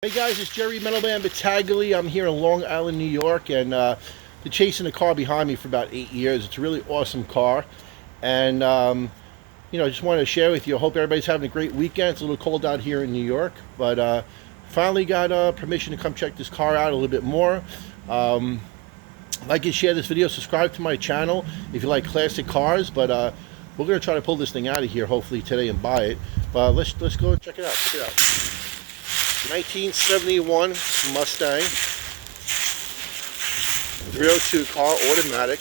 Hey guys, it's Jerry Metalman Battaglia. I'm here in Long Island, New York, and been chasing the car behind me for about 8 years. It's a really awesome car, and I just wanted to share with you. I hope everybody's having a great weekend. It's a little cold out here in New York, but finally got permission to come check this car out a little bit more. Like and share this video. Subscribe to my channel if you like classic cars. But we're gonna try to pull this thing out of here hopefully today and buy it. But let's go and check it out. Check it out. 1971 Mustang 302 car, automatic,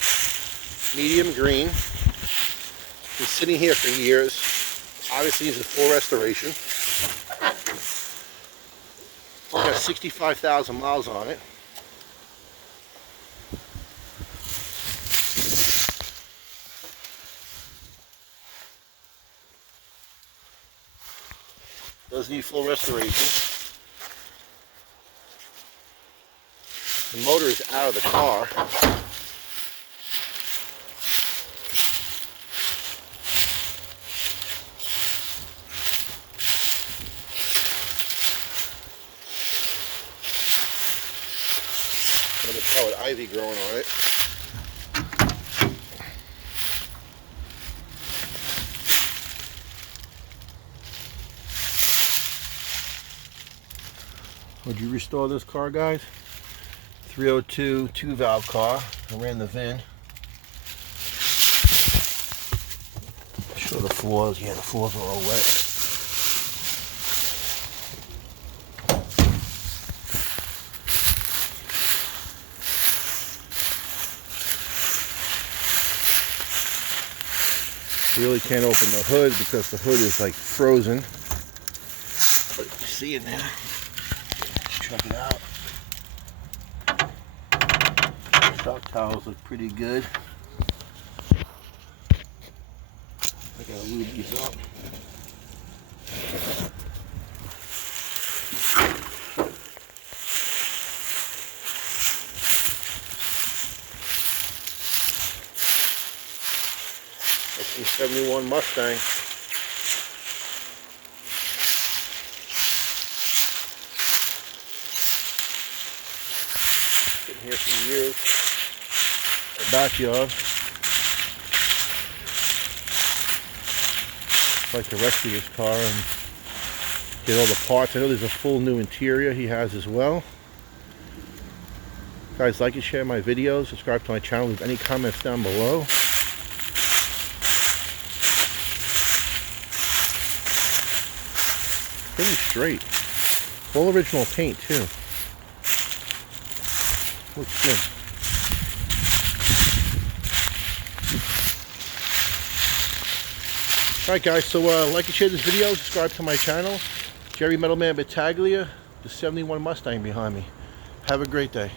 medium green. Been sitting here for years. Obviously, it's a full restoration. It's got 65,000 miles on it. Does need full restoration. The motor is out of the car. Another car with ivy growing on it. Would you restore this car, guys? 302 2-valve car. I ran the VIN. Show the floors. Yeah, the floors are all wet. Really can't open the hood because the hood is like frozen. But you see in there. Let's check it out. Shock towels look pretty good. I gotta lube these up. That's a 71 Mustang. Been here for years. Backyard, like the rest of this car, and get all the parts. I know there's a full new interior he has as well. Guys, like and share my videos, subscribe to my channel, leave any comments down below. Pretty straight, full original paint too. Looks good. Alright guys, so like and share this video, subscribe to my channel. Jerry Metalman Battaglia, the 71 Mustang behind me. Have a great day.